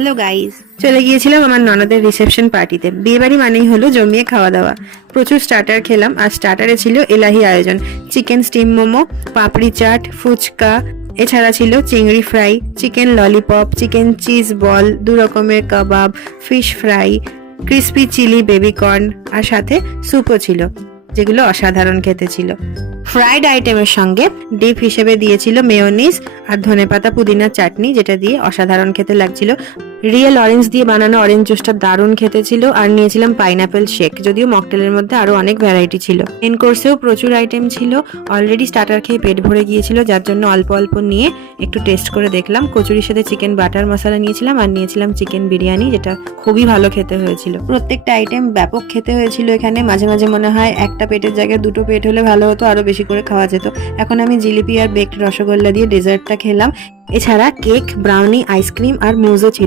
Hello guys, চলে গিয়েছিলাম আমার ননদের রিসেপশন পার্টিতে। বিয়ে বাড়ি মানেই হলো জমিয়ে খাওয়া দাওয়া। প্রচুর স্টার্টার খেলাম, আর স্টার্টারে ছিল এলাহি আয়োজন। চিকেন স্টিম মোমো, পাপড়ি চাট, ফুচকা, এছাড়া ছিল চিংড়ি fry, chicken lollipop, chicken cheese ball, 2 রকমের কাবাব, fish fry, crispy chilli baby corn, আর সাথে স্যুপও ছিল, যেগুলো অসাধারণ খেতে ছিল। ফ্রাইড আইটেমের সঙ্গে ডিপ হিসেবে দিয়েছিল মেয়োনিজ আর ধনেপাতা পুদিনার চাটনি, যেটা দিয়ে অসাধারণ খেতে লাগছিল। রিয়েল অরেঞ্জ দিয়ে বানানো অরেঞ্জ জুসটা দারুণ খেতে ছিল। আর নিয়েছিলাম পাইনাপেল শেক, যদিও মকটেলের মধ্যে আরো অনেক ভ্যারাইটি ছিল। মেন কোর্সেও প্রচুর আইটেম ছিল। অলরেডি স্টার্টার খেয়ে পেট ভরে গিয়েছিল, যার জন্য অল্প অল্প নিয়ে একটু টেস্ট করে দেখলাম। কচুরির সাথে চিকেন বাটার মশলা নিয়েছিলাম, আর নিয়েছিলাম চিকেন বিরিয়ানি, যেটা খুবই ভালো খেতে হয়েছিল। প্রত্যেকটা আইটেম ব্যাপক খেতে হয়েছিল এখানে। মাঝে মাঝে মনে হয় একটা পেটের জায়গায় 2টো পেট হলে ভালো হতো, আরো বেশি করে খাওয়া যেত। এখন আমি জিলিপি আর বেকড রসগোল্লা দিয়ে ডেজার্টটা খেলাম। এছাড়া কেক, ব্রাউনি, আইসক্রিম আর মুজও ছিল।